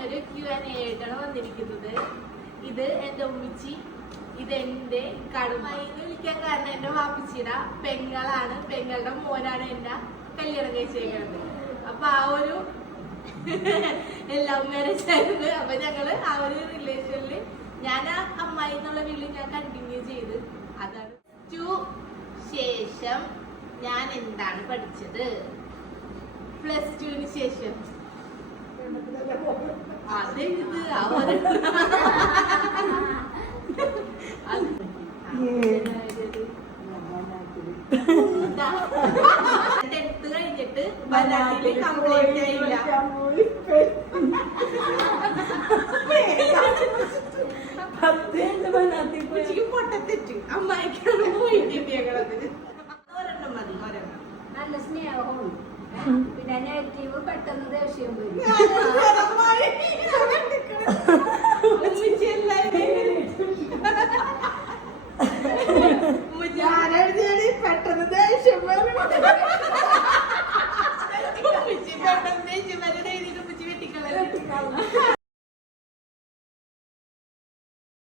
ഞാനൊരു Q an A ആയിട്ടാണ് വന്നിരിക്കുന്നത്. ഇത് എന്റെ ഉമ്മിച്ചി ഇത് എന്റെ കടുമായി വിളിക്കാൻ കാരണം എന്റെ വാപ്പിച്ചിയുടെ പെങ്ങളാണ്. പെങ്ങളുടെ മോനാണ് എന്റെ കല്യാണം കഴിച്ചേക്കുന്നത് അപ്പൊ ആ ഒരു ലവ് മാരേജ് ആയിരുന്നു അപ്പൊ ഞങ്ങൾ ആ ഒരു റിലേഷനിൽ ഞാൻ ആ അമ്മായി എന്നുള്ള വീട്ടിൽ ഞാൻ കണ്ടിന്യൂ ചെയ്ത്. അതാണ് ടു ശേഷം ഞാൻ എന്താണ് പഠിച്ചത്? പ്ലസ് ടുവിന് ശേഷം അത് ഇത് ആ ഒരു അത് ടെൻത്ത് കഴിഞ്ഞിട്ട് ബനാനിൽ കംപ്ലീറ്റ് ആയില്ല ഉച്ചയ്ക്ക് പൊട്ടത്തെറ്റ് അമ്മായിക്കാണ് പോയിട്ട് ഞങ്ങളത് ഒരെണ്ണം മതി ഒരെണ്ണം നല്ല സ്നേഹവും പിന്നെ നെഗറ്റീവ് പെട്ടെന്ന് ദേഷ്യം വരും. Um,